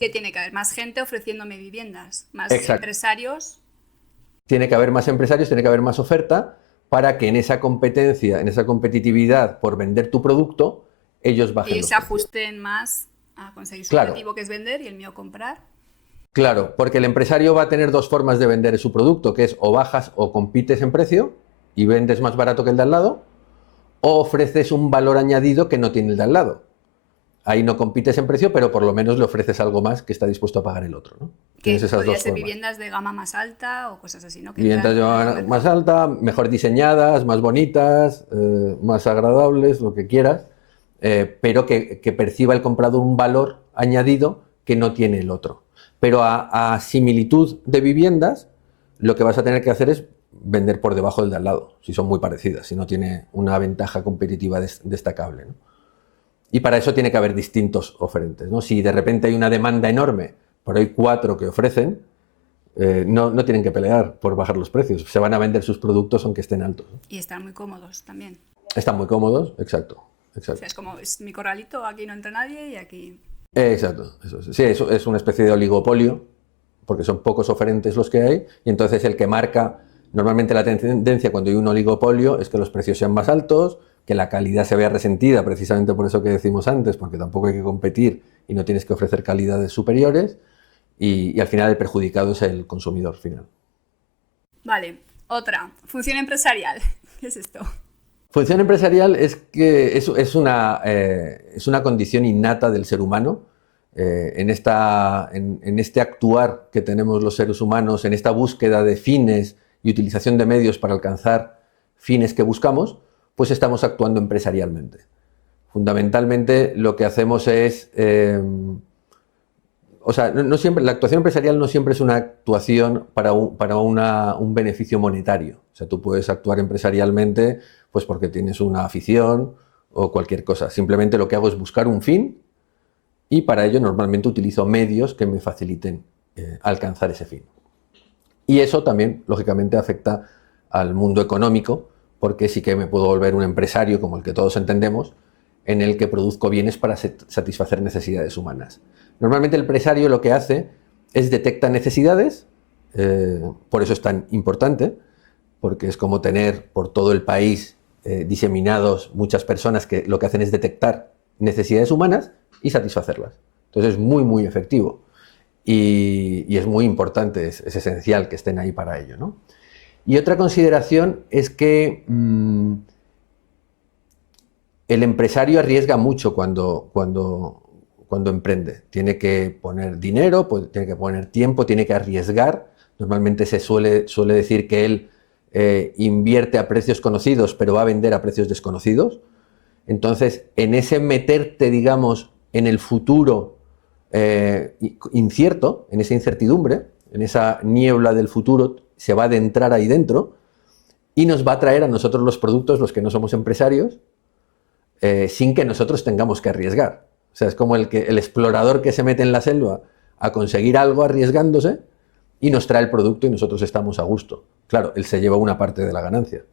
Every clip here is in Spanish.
Que tiene que haber más gente ofreciéndome viviendas, más Exacto. empresarios. Tiene que haber más empresarios, tiene que haber más oferta para que en esa competencia, en esa competitividad por vender tu producto, ellos bajen Ellos los se precios. ajusten más a conseguir su Claro, objetivo, que es vender, y el mío comprar. claro, porque el empresario va a tener dos formas de vender su producto, que es o bajas o compites en precio y vendes más barato que el de al lado, o ofreces un valor añadido que no tiene el de al lado. Ahí no compites en precio, pero por lo menos le ofreces algo más que está dispuesto a pagar el otro, ¿no? Tienes Que esas podría dos ser formas. viviendas de gama más alta o cosas así, ¿no? Que Viviendas entran de en el gama más mercado. alta, mejor diseñadas, más bonitas, más agradables, lo que quieras, pero que perciba el comprador un valor añadido que no tiene el otro. Pero a similitud de viviendas, lo que vas a tener que hacer es vender por debajo del de al lado, si son muy parecidas, si no tiene una ventaja competitiva destacable, ¿no? Y para eso tiene que haber distintos oferentes, ¿no? Si de repente hay una demanda enorme, pero hay 4 que ofrecen, no tienen que pelear por bajar los precios. Se van a vender sus productos aunque estén altos, ¿no? Y están muy cómodos también. Están muy cómodos, exacto. O sea, Exacto. es como, es mi corralito, aquí no entra nadie y aquí... Exacto. Sí, eso es una especie de oligopolio, porque son pocos oferentes los que hay, y entonces el que marca, normalmente la tendencia cuando hay un oligopolio es que los precios sean más altos, que la calidad se vea resentida, precisamente por eso que decimos antes, porque tampoco hay que competir y no tienes que ofrecer calidades superiores, y al final el perjudicado es el consumidor final. Vale, otra. Función empresarial. ¿Qué es esto? Función empresarial es que es una condición innata del ser humano. En este actuar que tenemos los seres humanos, en esta búsqueda de fines y utilización de medios para alcanzar fines que buscamos, pues estamos actuando empresarialmente. Fundamentalmente lo que hacemos es o sea, no siempre, la actuación empresarial no siempre es una actuación para un beneficio monetario. O sea, tú puedes actuar empresarialmente pues porque tienes una afición o cualquier cosa. Simplemente lo que hago es buscar un fin y para ello normalmente utilizo medios que me faciliten alcanzar ese fin. Y eso también, lógicamente, afecta al mundo económico, porque sí que me puedo volver un empresario, como el que todos entendemos, en el que produzco bienes para satisfacer necesidades humanas. Normalmente el empresario lo que hace es detecta necesidades, por eso es tan importante, porque es como tener por todo el país diseminados muchas personas que lo que hacen es detectar necesidades humanas y satisfacerlas. Entonces es muy, muy efectivo y es muy importante, es esencial que estén ahí para ello, ¿no? Y otra consideración es que el empresario arriesga mucho cuando emprende. Tiene que poner dinero, pues, tiene que poner tiempo, tiene que arriesgar. Normalmente se suele decir que él invierte a precios conocidos, pero va a vender a precios desconocidos. Entonces, en ese meterte, digamos, en el futuro incierto, en esa incertidumbre, en esa niebla del futuro, se va a adentrar ahí dentro y nos va a traer a nosotros los productos, los que no somos empresarios, sin que nosotros tengamos que arriesgar. O sea, es como el explorador que se mete en la selva a conseguir algo arriesgándose y nos trae el producto y nosotros estamos a gusto. Claro, él se lleva una parte de la ganancia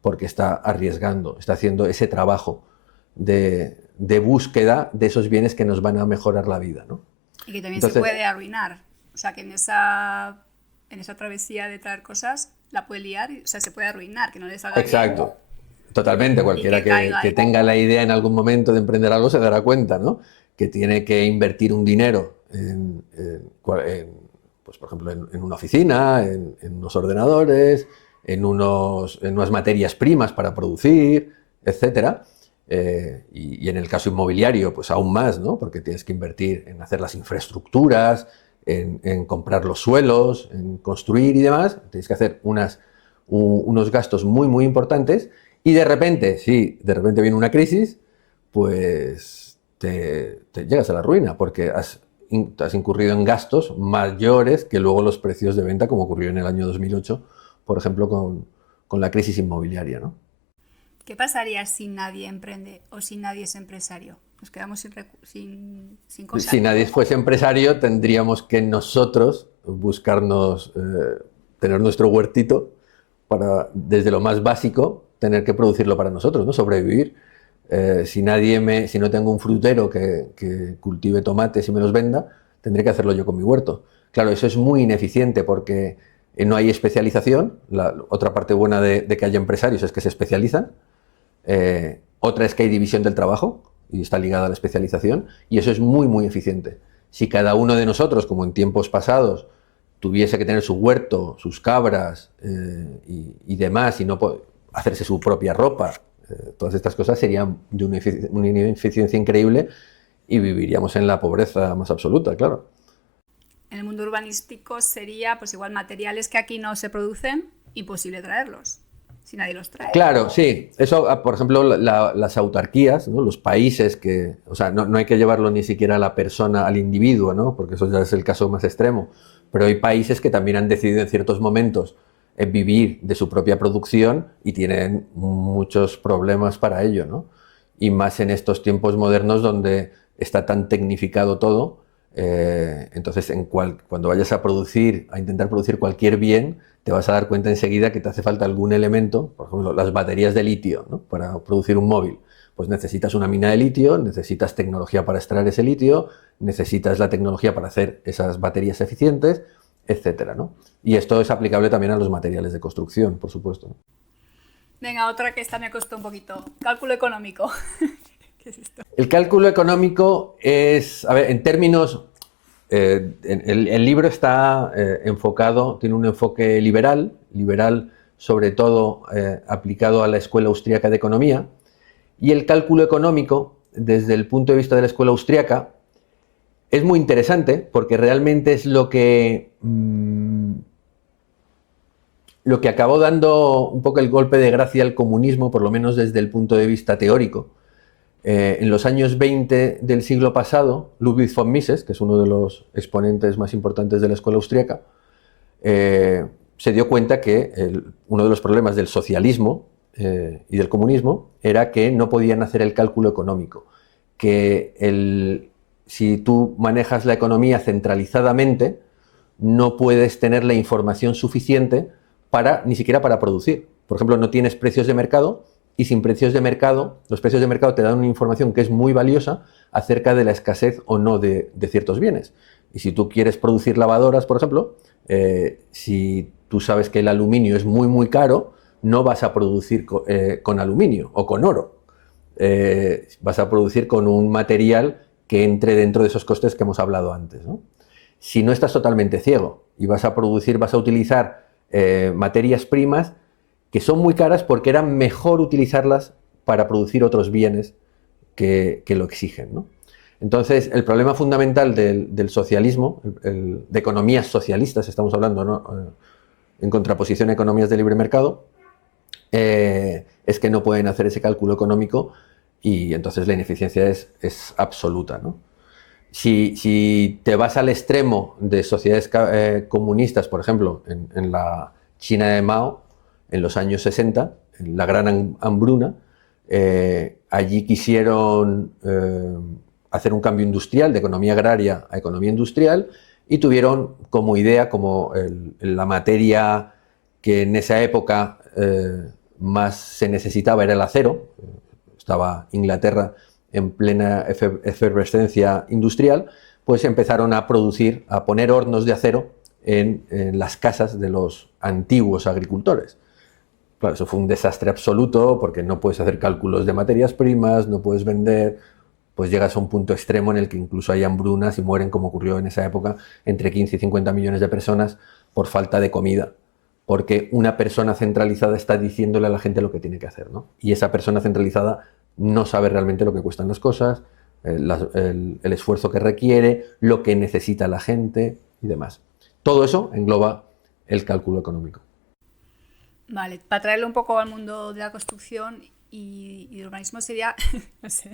porque está arriesgando, está haciendo ese trabajo de búsqueda de esos bienes que nos van a mejorar la vida, ¿no? Y que también se Entonces, puede arruinar. O sea, que en esa travesía de traer cosas la puede liar, o sea, se puede arruinar, que no le salga bien exacto, totalmente. y Cualquiera que caiga que ahí. tenga la idea en algún momento de emprender algo se dará cuenta, ¿no? Que tiene que invertir un dinero pues, por ejemplo, en una oficina, en unos ordenadores, en unas materias primas para producir, etcétera. Y en el caso inmobiliario, pues aún más, ¿no? Porque tienes que invertir en hacer las infraestructuras, en comprar los suelos, en construir y demás. Tienes que hacer unos gastos muy, muy importantes y de repente, si de repente viene una crisis, pues te llegas a la ruina porque has incurrido en gastos mayores que luego los precios de venta, como ocurrió en el año 2008, por ejemplo, con la crisis inmobiliaria, ¿no? ¿Qué pasaría si nadie emprende o si nadie es empresario? Nos quedamos sin Si cosas. nadie fuese empresario, tendríamos que nosotros buscarnos, tener nuestro huertito para, desde lo más básico, tener que producirlo para nosotros, ¿no? Sobrevivir. Si no tengo un frutero que cultive tomates y me los venda, tendré que hacerlo yo con mi huerto. Claro, eso es muy ineficiente porque no hay especialización. Otra parte buena de que haya empresarios es que se especializan. Otra es que hay división del trabajo y está ligada a la especialización, y eso es muy, muy eficiente. Si cada uno de nosotros, como en tiempos pasados, tuviese que tener su huerto, sus cabras y demás, y no hacerse su propia ropa, todas estas cosas serían de una ineficiencia increíble y viviríamos en la pobreza más absoluta, claro. En el mundo urbanístico sería, pues igual, materiales que aquí no se producen, imposible traerlos, si nadie los trae. Claro, sí. Eso, por ejemplo, las autarquías, ¿no? Los países que, o sea, no hay que llevarlo ni siquiera a la persona, al individuo, ¿no? Porque eso ya es el caso más extremo. Pero hay países que también han decidido en ciertos momentos vivir de su propia producción y tienen muchos problemas para ello, ¿no? Y más en estos tiempos modernos donde está tan tecnificado todo. Entonces, cuando vayas a intentar producir cualquier bien, te vas a dar cuenta enseguida que te hace falta algún elemento, por ejemplo, las baterías de litio, ¿no? Para producir un móvil. Pues necesitas una mina de litio, necesitas tecnología para extraer ese litio, necesitas la tecnología para hacer esas baterías eficientes, etcétera, ¿no? Y esto es aplicable también a los materiales de construcción, por supuesto, ¿no? Venga, otra que esta me costó un poquito. Cálculo económico. ¿Qué es esto? El cálculo económico es, a ver, en términos, el libro está enfocado, tiene un enfoque liberal sobre todo aplicado a la Escuela Austríaca de Economía, y el cálculo económico, desde el punto de vista de la Escuela Austríaca, es muy interesante porque realmente es lo que acabó dando un poco el golpe de gracia al comunismo, por lo menos desde el punto de vista teórico. En los años 20 del siglo pasado, Ludwig von Mises, que es uno de los exponentes más importantes de la escuela austríaca, se dio cuenta que uno de los problemas del socialismo y del comunismo era que no podían hacer el cálculo económico, que si tú manejas la economía centralizadamente, no puedes tener la información suficiente ni siquiera para producir. Por ejemplo, no tienes precios de mercado, y sin precios de mercado, los precios de mercado te dan una información que es muy valiosa acerca de la escasez o no de ciertos bienes. Y si tú quieres producir lavadoras, por ejemplo, si tú sabes que el aluminio es muy, muy caro, no vas a producir con aluminio o con oro. Vas a producir con un material que entre dentro de esos costes que hemos hablado antes, ¿no? Si no estás totalmente ciego y vas a utilizar materias primas que son muy caras porque era mejor utilizarlas para producir otros bienes que lo exigen, ¿no? Entonces, el problema fundamental del socialismo, de economías socialistas, estamos hablando, ¿no? En contraposición a economías de libre mercado, es que no pueden hacer ese cálculo económico y entonces la ineficiencia es absoluta, ¿no? Si te vas al extremo de sociedades comunistas, por ejemplo, en la China de Mao, en los años 60, en la gran hambruna, allí quisieron hacer un cambio industrial de economía agraria a economía industrial y tuvieron como idea, como la materia que en esa época más se necesitaba era el acero. Estaba Inglaterra en plena efervescencia industrial, pues empezaron a poner hornos de acero en las casas de los antiguos agricultores. Claro, eso fue un desastre absoluto porque no puedes hacer cálculos de materias primas, no puedes vender, pues llegas a un punto extremo en el que incluso hay hambrunas y mueren, como ocurrió en esa época, entre 15 y 50 millones de personas por falta de comida, porque una persona centralizada está diciéndole a la gente lo que tiene que hacer, ¿no? Y esa persona centralizada no sabe realmente lo que cuestan las cosas, el esfuerzo que requiere, lo que necesita la gente y demás. Todo eso engloba el cálculo económico. Vale, para traerlo un poco al mundo de la construcción y el urbanismo sería, no sé,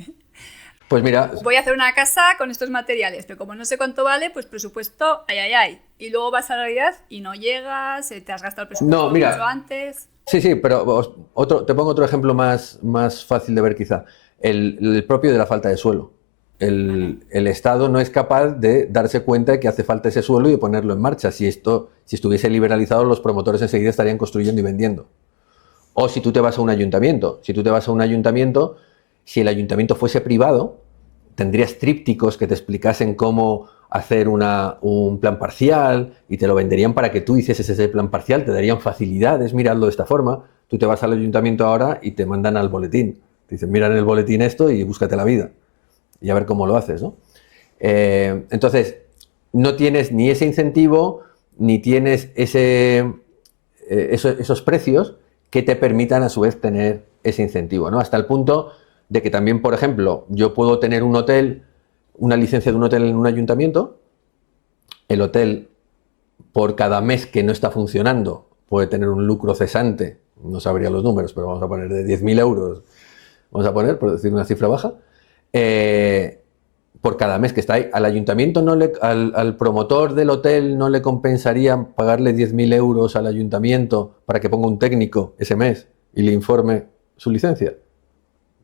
pues mira, voy a hacer una casa con estos materiales, pero como no sé cuánto vale, pues presupuesto, ay. Y luego vas a la realidad y no llegas, te has gastado el presupuesto mucho antes. Sí, pero te pongo otro ejemplo más fácil de ver quizá. El propio de la falta de suelo. El Estado no es capaz de darse cuenta de que hace falta ese suelo y de ponerlo en marcha. Si estuviese liberalizado, los promotores enseguida estarían construyendo y vendiendo. O si tú te vas a un ayuntamiento. Si el ayuntamiento fuese privado, tendrías trípticos que te explicasen cómo hacer un plan parcial y te lo venderían para que tú hicieses ese plan parcial, te darían facilidades, miradlo de esta forma. Tú te vas al ayuntamiento ahora y te mandan al boletín. Te dicen, mira en el boletín esto y búscate la vida. Y a ver cómo lo haces, ¿no? Entonces, no tienes ni ese incentivo, ni tienes esos precios que te permitan a su vez tener ese incentivo, ¿no? Hasta el punto de que también, por ejemplo, yo puedo tener un hotel, una licencia de un hotel en un ayuntamiento, el hotel por cada mes que no está funcionando puede tener un lucro cesante, no sabría los números, pero vamos a poner de 10.000 euros, vamos a poner, por decir una cifra baja, por cada mes que está ahí. Al ayuntamiento, al promotor del hotel no le compensaría pagarle 10.000 euros al ayuntamiento para que ponga un técnico ese mes y le informe su licencia.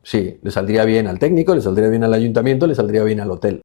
Sí, le saldría bien al técnico, le saldría bien al ayuntamiento, le saldría bien al hotel.